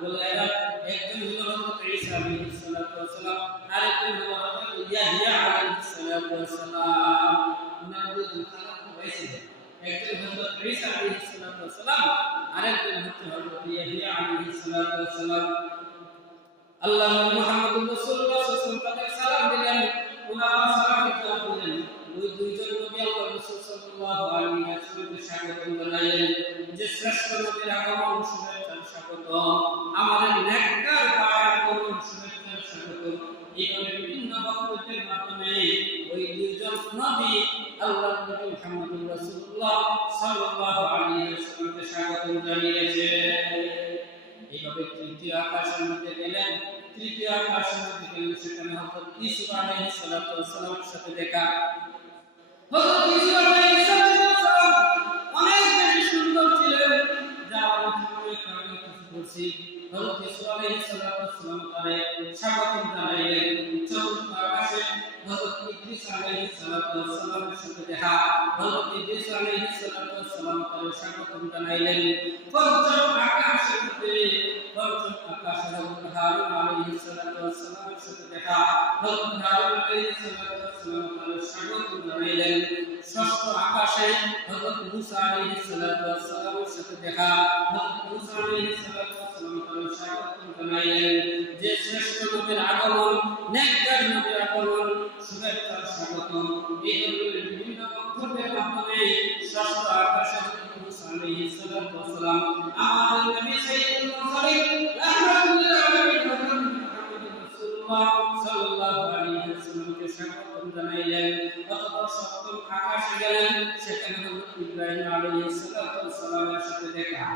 বলে, এরা একজন হলো হযরত ঈসা আলাইহিস সালাতু ওয়াস সালাম, আরেকজন হলো হযরত ইয়াহইয়া আলাইহিস সালাতু ওয়াস সালাম। ওনারা দুইজন খালাত ভাই ছিলেন, একজন হযরত ঈসা আলাইহিস সালাতু ওয়াস সালাম, আরেকজন হচ্ছে হযরত ইয়াহইয়া আলাইহিস সালাতু ওয়াস সালাম। আল্লাহ মুহাম্মদ রাসূলুল্লাহ সাল্লাল্লাহু আলাইহি ওয়াসাল্লাম তাদের সালাম দিলেন, ওনারা সালাম দিলেন। ওই দুইজন নবী আল্লাহ রাসূল সাল্লাল্লাহু আলাইহি ওয়াসাল্লামকে স্বাগত জানাইলেন, যে শ্রেষ্ঠ নবীর আগমন, শুভেচ্ছা, স্বাগত, আমাদের নেককার ভাইয়ের আগমন, শুভেচ্ছা, স্বাগত। এইভাবে বিভিন্ন বক্তব্যের মাধ্যমে ওই দুইজন নবী আল্লাহ নবী মুহাম্মদ রাসূলুল্লাহ সাল্লাল্লাহু আলাইহি ওয়াসাল্লামকে স্বাগত জানিয়েছে। এইভাবে তৃতীয় আকাশের মধ্যে গেলেন, তৃতীয় আকাশের মধ্যে গেলেন, সেখানে হযরত ইউসুফ আলাইহিস সালাতু ওয়াস সালামের সাথে দেখা। হযরত ইউসুফ আলাইহিস সালাতু ওয়াস সালাম অনেক বেশি সুন্দর ছিলেন, যা আমি বলছি। হযরত ইউসুফ আলাইহিস সালাতু ওয়াস সালাম তারে স্বাগত জানাইলেন। চতুর্থ আকাশে হযরত ইদ্রিস আলাইহিস সালাতু ওয়াস সালামের সাথে দেখা। হযরত ইদ্রিস আলাইহিস সালাতু ওয়াস সালাম তারে স্বাগত জানাইলেন। পঞ্চম আকাশের মধ্যে পঞ্চম আকাশে হযরত হারুন আলাইহিস সালাতু ওয়াস সালামের সাথে দেখা। হযরত হারুন আলাইহিস সালাতু ওয়াস সালাম তারে স্বাগত জানাইলেন। ষষ্ঠ আকাশে হযরত মূসা আলাইহিস সালাতু ওয়াস সালামের সাথে দেখা। হযরত মূসা আলাইহিস সালাতু ওয়াস সালাম তারে স্বাগত জানাইলেন। যে শ্রেষ্ঠ নবীর আগমন, নেককার নবীর আগমন, শুভেচ্ছা, স্বাগত, এই ধরনের বিভিন্ন বক্তব্যের মাধ্যমে ষষ্ঠ আকাশে মূসা আলাইহিস সালাতু ওয়াস সালাম আমাদের নবী সাইয়্যিদুল মুরসালিন রাহমাতুল লিল আলামিন মুহাম্মদ রাসূলুল্লাহ রাসূলুল্লাহ সাল্লাল্লাহু আলাইহি ওয়াসাল্লামকে স্বাগত জানাইলেন। অতঃপর সপ্তম আকাশে গেলেন, সেখানে হযরত ইব্রাহিম আলাইহিস সালামের সাথে দেখা।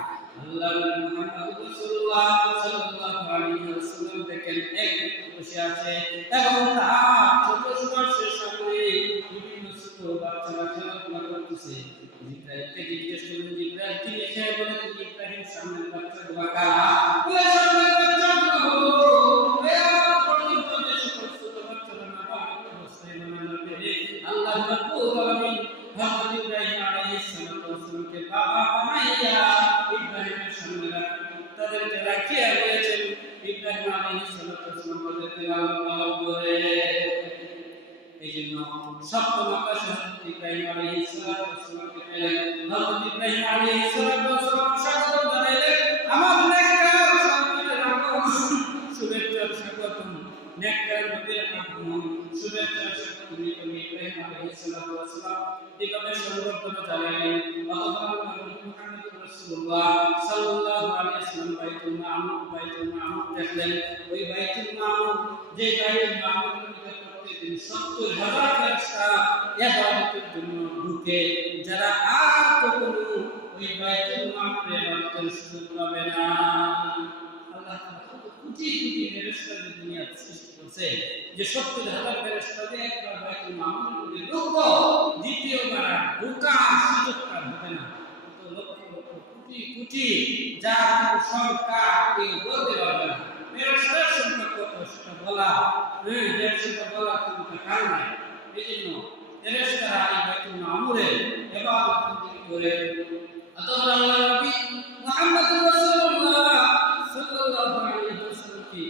আল্লাহর নবী মুহাম্মদ রাসূলুল্লাহ সাল্লাল্লাহু আলাইহি ওয়াসাল্লাম দেখেন এক ব্যক্তি বসে আছে এবং তার চতুর্পার্শ্বের সামনে বিভিন্ন ছোট বাচ্চারা খেলাধুলা করতেছে। জিব্রাইলকে জিজ্ঞেস করলেন, জিব্রাইল কি এসে বলে তুমি ইব্রাহিম সামনের বাচ্চাগুলো কারা? বলে সামনের বাচ্চাগুলো হলো পর্যন্ত যে সকল ছোট বাচ্চারা নাবালক অবস্থায় বানাবে আল্লাহ রাব্বুল আলামিন হযরত ইব্রাহিম আলাইহিস সালামকে বাবা বানাইয়া ইব্রাহিমের সামনে তাদেরকে রাখিয়া দিয়েছেন। ইব্রাহিম আলাইহিস সালাম তাদেরকে লালন করে। এই জন্য সপ্তম আকাশে হযরত ইব্রাহিম আলাইহিস সালামকে পেলেন। হযরত ইব্রাহিম আলাইহিস সালাম স্বাগত জানাইলেন, আমার নেককার সন্তানের আগমন, শুভেচ্ছার স্বাগতম, নেককার নবীর আগমন, শুভেচ্ছার স্বাগতম। ইব্রাহিম আলাইহিস সালাম এভাবে সংবর্ধনা জানাইলেন। অতঃপর মুহাম্মদ রাসূলুল্লাহ সাল্লাল্লাহু আলাইহি ওয়াসাল্লাম বাইতুল মামুর দেখলেন। ওই বাইতুল মামুর, যে বাইতুল মামুরের ভিতরে প্রতিদিন ৭০,০০০ ফেরেশতা ইবাদতের জন্য ঢুকে, যারা আর কখনো ওই বাইতুল মামুরে ইবাদতের সুযোগ পাবে না। আল্লাহ তাআলা কত কোটি কোটি ফেরেশতা দুনিয়াতে সৃষ্টি করেছে, যে ৭০,০০০ ফেরেশতা যে একবার বাইতুল মামুরে ঢুকবো, দ্বিতীয়বার ঢোকার সুযোগ হবে না। কত লক্ষ লক্ষ কোটি কোটি, যার সংখ্যা কেউ বলতে পারবে না। ফেরেশতার সংখ্যা কত সেটা বলা, সেটা বলা কোনো কারণ নাই। এই জন্য ফেরেশতারা এই বাইতুল মামুরে ইবাদত করে। অতঃপর আল্লাহর নবী মুহাম্মদ রাসূলুল্লাহ সাল্লাল্লাহু আলাইহি ওয়াসাল্লামকে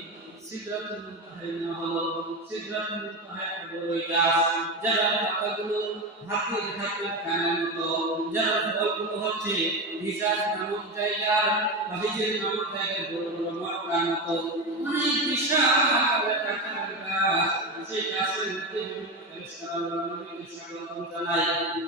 সিদরাতুল মুনতাহায় নেওয়া হলো। সিদরাতুল মুনতাহায় বড়ই গাছ, যার পাতাগুলো হাতের কানের মতো, যার ফলগুলো হচ্ছে হিজাজ নামক জায়গার বা হিজর নামক জায়গার বড় বড় মক্কার মতো অনেক বিশাল আকারের টাকার গাছ। সেই গাছের মধ্যে আল্লাহর নবীকে স্বাগতম জানাই,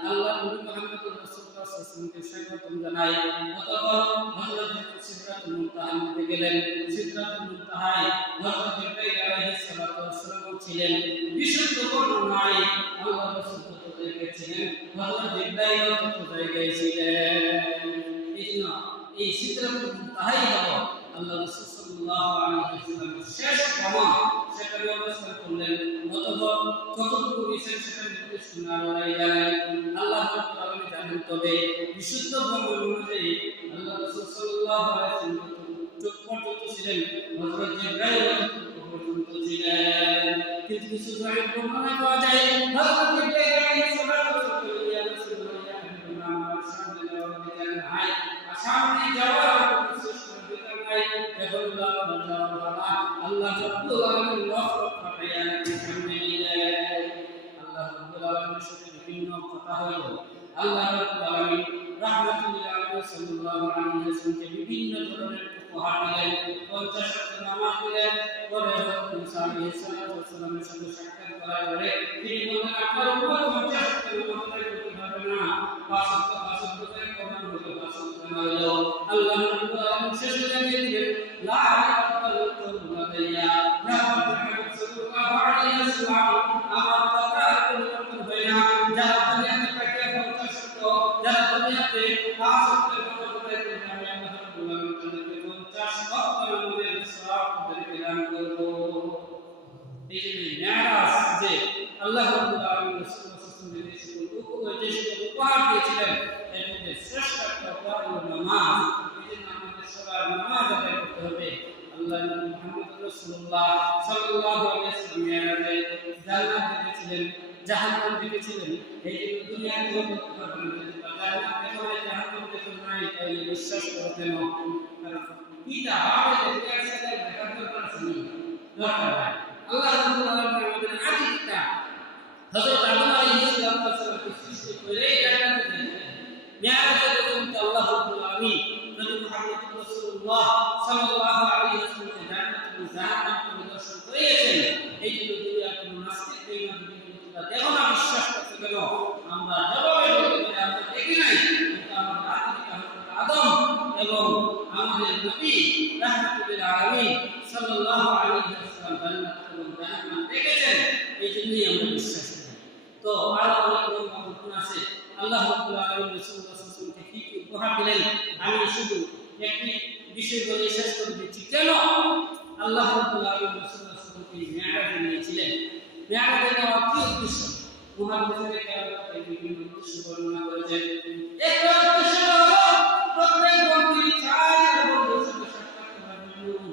আল্লাহর নবী মুহাম্মদ রাসূলুল্লাহ সাল্লাল্লাহু আলাইহি ওয়াসাল্লামকে স্বাগতম জানাই। অতঃপর হযরত সিদরাতুল মুনতাহার মধ্যে গেলেন। সিদরাতুল মুনতাহায় হযরত ইব্রাহিম আলাইহিস সালাম ছিলেন। বিশুদ্ধ বর্ণনায় আল্লাহ রাসূল তত জায়গায় ছিলেন, হযরত ইব্রাহিম তত জায়গায় ছিলেন। এইজন্য এই সিদরাতুল মুনতাহাই হলো আল্লাহ রাসূল সাল্লাল্লাহু আলাইহি ওয়াসাল্লামের শেষ প্রমাণ। সেখানে অবস্থান করলেন। অতঃপর কতটুকু বিষয় সেটা নির্দিষ্ট না লড়াই জানেন আল্লাহ রাব্বুল আলামিন জানেন। তবে বিশুদ্ধ বর্ণনা অনুযায়ী আল্লাহ রাসূল সাল্লাল্লাহু আলাইহি ওয়াসাল্লাম চোখ পর্যন্ত ছিলেন, হযরত ইব্রাহিম পর্যন্ত ছিলেন। কিন্তু কিছু জায়গায় বর্ণনা পাওয়া যায় হযরত ইব্রাহিম আলাইহিস সালাম ইয়া রাসূলুল্লাহ ইয়া হাবিবাল্লাহ, আমার সামনে যাওয়ার অধিকার নাই, সামনে যাওয়ার অধিকার নাই। এখন আল্লাহ রাব্বুল আলামিন নফরত পাঠাইয়া সামনে নিলেন। আল্লাহ রাব্বুল আলামিনের সাথে বিভিন্ন কথা হলো। আল্লাহ রাব্বুল আলামিন রাহমাতুল লিল আলামিন সাল্লাল্লাহু আলাইহি ওয়াসাল্লামকে বিভিন্ন ধরনের উপহার দিলেন। 50 ওয়াক্ত নামাজ দিলেন। পরে হযরত মুসা আলাইহিস সালামের সাথে সাক্ষাৎ করার পরে তিনি বললেন, আপনার উপর 50 ওয়াক্ত নামাজ পড়তে হবে না, 5 ওয়াক্ত করে প্রমাণ হলো, 5 ওয়াক্ত নামাজ। আল্লাহ রাব্বুল আলামিন শেষে জানিয়ে দিলেন, লা ইয়াকবালু লাদাইয়া মুহাম্মদ সাল্লাল্লাহু আলাইহি ওয়াসাল্লাম, আমার কথা পরিবর্তন হয় না। যারা দুনিয়াতে থাকে 50 ওয়াক্ত, যারা দুনিয়াতে 5 ওয়াক্তের নামাজ পড়ে, আমি আল্লাহ রাব্বুল আলামিন তাদেরকে 50 ওয়াক্ত নামাজের সওয়াব তাদেরকে দান করব। এই যে মেরাজ, যে আল্লাহ রাব্বুল আলামিন রাসূলুল্লাহ সাল্লাল্লাহু আলাইহি ওয়াসাল্লাম যে উপহার দিয়েছিলেন, এর মধ্যে শ্রেষ্ঠ একটা উপহার হলো নামাজ। এই জন্য আমাদের সবার নামাজ আদায় করতে হবে। আল্লাহ নবী মুহাম্মদ রাসূলুল্লাহ সাল্লাল্লাহু আলাইহি ওয়াসাল্লাম মেরাজে জান্নাত দেখেছিলেন, জাহান্নাম দেখেছিলেন। এই জন্য দুনিয়াতে করতে পারবেন না, জান্নাত দেখো না, জাহান্নাম দেখো না, তাহলে বিশ্বাস করতে না। কারণ পিতা বাবা দেখে আসলে দেখার দরকার আছে দরকার নাই। আল্লাহ রাব্বুল আলামিন আমাদের আদি পিতা হযরত আদম আলাইহিস সালামকে সৃষ্টি করে জান্নাতে দিয়েছেন। মেরাজে যখন আল্লাহ রাব্বুল আলামিন নবী মুহাম্মদ রাসূলুল্লাহ সাল্লাল্লাহু আলাইহি ওয়াসাল্লামকে জান্নাত এবং জাহান্নাম পরিদর্শন করিয়েছেন। এই যে দুনিয়ার কোন নাস্তিক বেঈমান দেখো না, বিশ্বাস করতে গেল আমরা জবাবে বলতে পারি আমরা দেখি নাই, কিন্তু আমাদের আদি পিতা হযরত আদম এবং আমাদের নবী রাহমাতুল লিল আলামিন সাল্লাল্লাহু আলাইহি ওয়াসাল্লাম জান্নাত এবং আল্লাহ রাব্বুল আলামিন রাসূলুল্লাহ সাল্লাল্লাহু আলাইহি ওয়াসাল্লামকে কি কি উপহার দিলেন আমি শুধু একটি বিষয় বলে শেষ করে দিচ্ছি। কেন আল্লাহ রাব্বুল আলামিন রাসূলুল্লাহ সাল্লাল্লাহু আলাইহি ওয়াসাল্লামকে মিরাজে নিয়েছিলেন? মিরাজে নেওয়ার কি উদ্দেশ্য? মুহাদ্দিসিনে কেরাম এই বিভিন্ন উদ্দেশ্য বর্ণনা করেছেন। একটা উদ্দেশ্য হলো প্রত্যেক ব্যক্তি চায় এবং সাথে সাক্ষাৎ করার জন্য।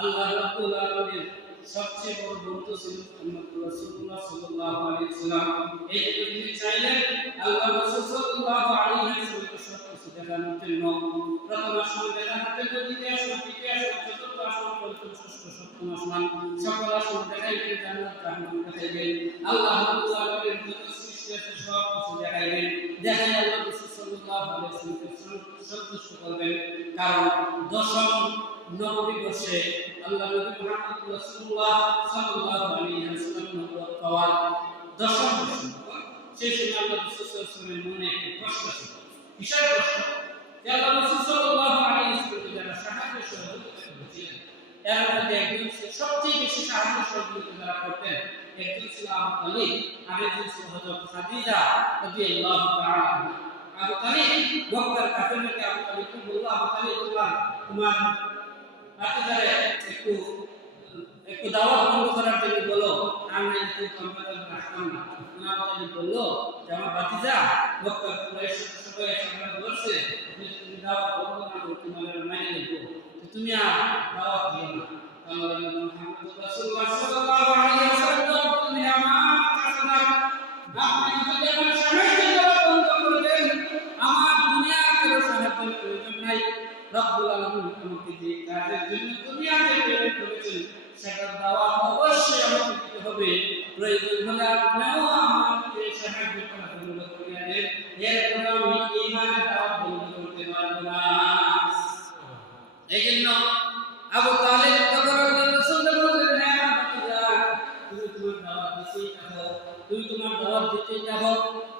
আল্লাহ রাব্বুল আলামিনের সবচেয়ে বড় বন্ধু ছিল মুহাম্মদ রাসূলুল্লাহ সাল্লাল্লাহু আলাইহি ওয়াসাল্লাম। এই যে তিনি চাইলেন আল্লাহ রাসূল সাল্লাল্লাহু আলাইহি ওয়াসাল্লামকে সবকিছু দেখানোর জন্য, প্রথম আসমান দেখানোর জন্য, দ্বিতীয় আসমান, তৃতীয় আসমান, চতুর্থ আসমান, পঞ্চম, ষষ্ঠ, সপ্তম আসমান, সকল আসমান দেখাইবেন, জান্নাত জাহান্নাম দেখাইবেন, আল্লাহ রাব্বুল আলামিনের যত সৃষ্টি আছে সব কিছু দেখাইবেন। দেখাই আল্লাহ রাসূল সাল্লাল্লাহু আলাইহি ওয়াসাল্লামকে সন্তুষ্ট করবেন। কারণ দশম নবী বর্ষে আল্লাহ নবী মুহাম্মদ রাসূলুল্লাহ সাল্লাল্লাহু আলাইহি ওয়াসাল্লাম নবুয়ত পাওয়ার দশম বর্ষ। সেই সময় আল্লাহ রাসূল সাল্লাল্লাহু আলাইহি ওয়াসাল্লামের মনে একটি প্রশ্ন ছিল। কিসের প্রশ্ন? যে আল্লাহ রাসূল সাল্লাল্লাহু আলাইহি ওয়াসাল্লাম যারা সাহায্য সহযোগিতা করেছিলেন, এর মধ্যে একজন সবচেয়ে বেশি সাহায্য সহযোগিতা যারা করতেন, একজন ছিল আবু তালিব, আরেকজন ছিল হযরত খাদিজা রাদিয়াল্লাহু তাআলা। আবু তালিব মক্কার কাফেরদেরকে আবু তালিবকে বলল, আবু তালিব তোমার ভাতিজারে একটু দাওয়াত বন্ধ করার জন্য বলো, আমি একটু কম্পিউটার রাখতাম না। আবু তালিব বলল যে আমার ভাতিজা মক্কার কুরাইশ সবাই একসাথে বলছে তুমি দাওয়াত বন্ধ না করো, তোমার মাইনে নেব, তুমি আর দাওয়াত দিও না। আল্লাহ মুহাম্মদ রাসূলুল্লাহ সাল্লাল্লাহু আলাইহি ওয়াসাল্লাম তুমি আমার কাছে না, আপনি যদি আমার সাহায্য করা বন্ধ করে দেন, আমার দুনিয়ার কোনো সাহায্যের প্রয়োজন নাই। রব্বুল আলামিন আমাকে যে কাজের জন্য দুনিয়াতে প্রেরণ করেছেন সেটার দাওয়াত অবশ্যই আমাকে দিতে হবে। প্রয়োজন হলে আপনিও আমাকে সাহায্য করা বন্ধ করে দেন, এরপর আমি ঈমানের দাওয়াত বন্ধ করতে পারবো না। এই জন্য আবু তালিব তখন আল্লাহ রাসূলকে বললেন, হ্যাঁ আমার ভাতিজা, তুমি তোমার দাওয়াত দিতেই থাকো, তুমি তোমার দাওয়াত দিতেই থাকো,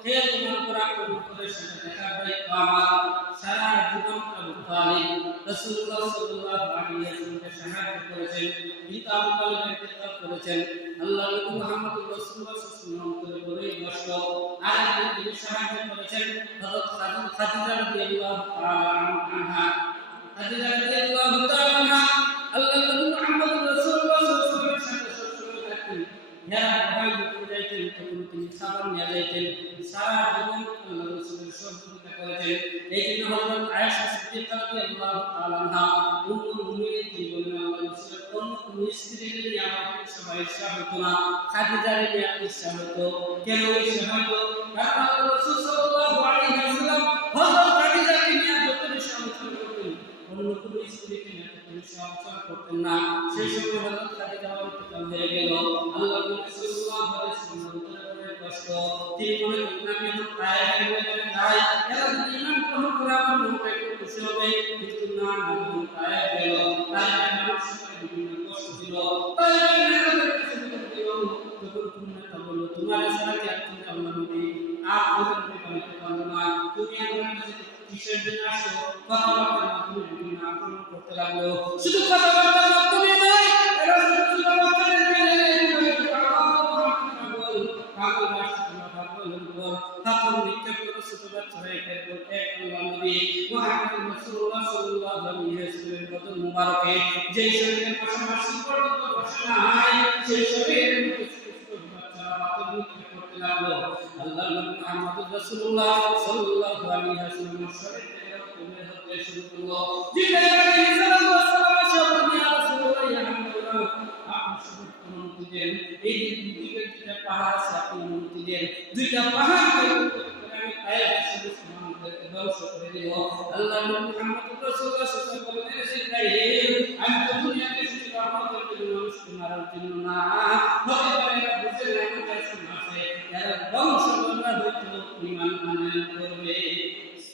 হে তোমার উপর আক্রমণ করে সেটা দেখার দায়িত্ব আমার। সারা জীবন আবু তালিব রাসূলুল্লাহ সাল্লাল্লাহু আলাইহি ওয়াসাল্লামকে সাহায্য করেছেন, কিন্তু আবু তালিবের ইন্তেকাল করেছেন। আল্লাহ নবী মুহাম্মদ রাসূলুল্লাহ সাল্লাল্লাহু আলাইহি ওয়াসাল্লাম করে কষ্ট আরেকজন তিনি সাহায্য করেছেন হযরত খাদিজা রাদিয়াল্লাহু তাআলা আনহা। খাদিজা রাদিয়াল্লাহু তাআলা আনহা আল্লাহ নবী মুহাম্মদ রাসূলুল্লাহ সাল্লাল্লাহু আলাইহি ওয়াসাল্লামের সাথে সবসময় থাকতেন। যারা ভয় করতে যাইতেন তখন তিনি সাবান নিয়ে যাইতেন। সারা জীবন আল্লাহ রাসূলের সহযোগিতা করেছেন। এই জন্য হযরত আয়েশা সিদ্দিকা রাদিয়াল্লাহু তাআলা আনহা উম্মুল মুমিনিন বলেন, আল্লাহ রাসূলের অন্য স্ত্রীদের নিয়ে আমার সবাই ঈর্ষা হতো না, খাদিজার নিয়ে ঈর্ষা হতো। কেন ঈর্ষা হতো? কারণ আল্লাহ রাসূল সাল্লাল্লাহু আলাইহি ওয়াসাল্লাম হযরত খাদিজাকে নিয়ে যত বেশি আলোচনা করতেন, অন্য কোনো স্ত্রীকে নিয়ে তত বেশি আলোচনা করতেন না। সেই সময় হযরত খাদিজা ইন্তেকাল হয়ে গেল। আল্লাহ রাসূল সাল্লাল্লাহু আলাইহি ওয়াসাল্লাম কষ্ট তিনি মনে করতেন আমি এখন প্রায় যাই, এরা যদি ঈমান গ্রহণ করে আমার মনটা একটু খুশি হবে, কিন্তু না, যখন প্রায় গেল তাই আমার সবাই বিভিন্ন কষ্ট ছিল। তাই আমি কাছে দিল যখন তুমি না বললো তোমার সারা কি আপনি আল্লাহ নবী আর ওখান থেকে বানাতে পারবো না, তুমি আমার কাছে কিসের জন্য আসো? কথাবার্তার মাধ্যমে বিভিন্ন আক্রমণ করতে লাগলো। শুধু কথাবার্তার মাধ্যমে নয়, এরা শুধু কথাবার্তার হাতুর নিক্ষেপ করে ছোট বাচ্চারা একের পর এক আল্লাহ নবী মুহাম্মদ রাসূলুল্লাহ সাল্লাল্লাহু আলাইহি ওয়াসাল্লামের বদন মুবারকে যেই শরীরের পাশাপাশি পর্যন্ত বসে নাই, সেই শরীরের মধ্যে ছোট বাচ্চারা হাতুর নিক্ষেপ করতে লাগলো। আল্লাহ নবী মুহাম্মদ রাসূলুল্লাহ সাল্লাল্লাহু আলাইহি ওয়াসাল্লামের শরীর থেকে রক্ত বের হতে শুরু করলো। জিবরাইল আলাইহিস সালাম শপথ নিয়ে রাসূলুল্লাহ ইয়া হাবিবাল্লাহ আপনি শপথ অনুমতি দেন, এই দুইটা পাহাড় আছে আপনি অনুমতি দেন, দুইটা পাহাড়কে আমি আয়াত শরীফ মুহাম্মদকে ধ্বংস করে দেব। আল্লাহ নবী মুহাম্মদ রাসূলুল্লাহ সাল্লাল্লাহু আলাইহি ওয়াসাল্লাম বলেন, আমি তো দুনিয়াতে শুধু রহমতের জন্য মানুষকে মারার জন্য না, হতে পারে এরা বুঝে না আমার আছে, এরা ধ্বংস করার হয়তো ঈমান আনয়ন করবে।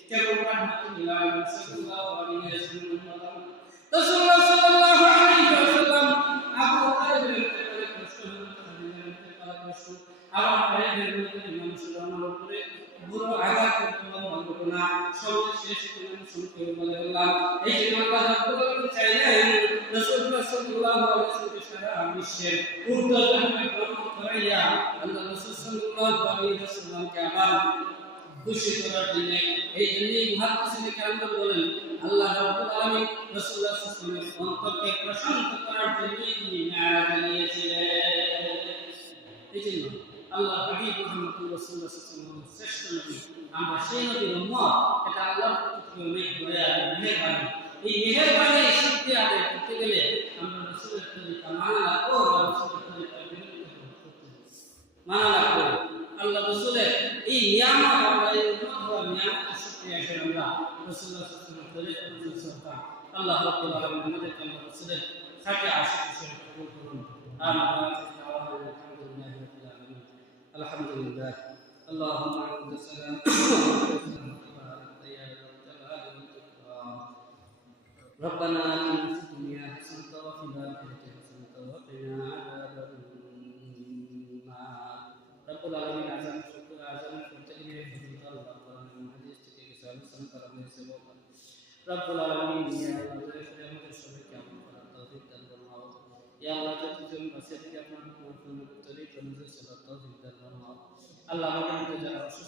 কেমন রাহমাতুল্লাহ সাল্লাল্লাহু আলাইহি ওয়াসাল্লাম রাসূলুল্লাহ সাল্লাল্লাহু আলাইহি ওয়াসাল্লাম আবু তালিবের কষ্ট আবার প্রায়দের মধ্যে মানুষের আমার উপরে বড় আঘাত করতে পারবো না, সবচেয়ে শেষ করে সংক্ষেপে বলে বললাম এই যে আল্লাহ রাব্বুল চাইলেন রাসূলুল্লাহ সাল্লাল্লাহু আলাইহি ওয়াসাল্লাম সারা বিশ্বের উর্দুতে ভ্রমণ করাইয়া আল্লাহ রাসূল সাল্লাল্লাহু আলাইহি ওয়াসাল্লামকে আবার খুশি করার জন্য। এই জন্যই মুহাদ্দিসিনে কেরামগণ বলেন আল্লাহ রাব্বুল আলামিন রাসূলুল্লাহ সাল্লাল্লাহু আলাইহি ওয়াসাল্লামের অন্তরকে প্রশান্ত করার জন্যই তিনি মেরাজ নিয়েছিলেন। এই জন্য আল্লাহ হাবিব মুহাম্মদ রাসূলুল্লাহ সাল্লাল্লাহু আলাইহি ওয়াসাল্লাম শ্রেষ্ঠ নবী, আমরা সেই নবীর উম্মত। এটা আল্লাহর প্রতি অনেক দয়া এবং মেহেরবানি। এই মেহেরবানি সিদ্ধি আদায় করতে গেলে আমরা রাসূলের তরিকা মানা রাখবো, রাসূলের তরিকা মানা রাখবো। আল্লাহ রাসূলের এই নিয়ামত আমরা এই উম্মত হওয়ার নিয়ামতের শুকরিয়া হিসেবে আমরা রাসূলুল্লাহ সাল্লাল্লাহু আলাইহি ওয়াসাল্লামের তরিকা অনুসরণ করতাম। আল্লাহ রাব্বুল আলামিন আমাদেরকে আল্লাহ রাসূলের খাঁটি আশিক হিসেবে কবুল করুন। আমিন। الحمد لله اللهم انت السلام ربنا آتنا في الدنيا حسنة وفي الآخرة حسنة وقنا عذاب النار رب العالمين أعزم الشكر أعزم التكبير فضل الله قرآن الحديث تكي سال سنة ربنا سبوك رب العالمين يا الله ذكر يوم الشرك يا الله التوفيق دلنا يا الله تجزم بسيط يا الله نقول في الطريق ونزل صلاة التوفيق دلنا الله আমাদের যারা অসুস্থ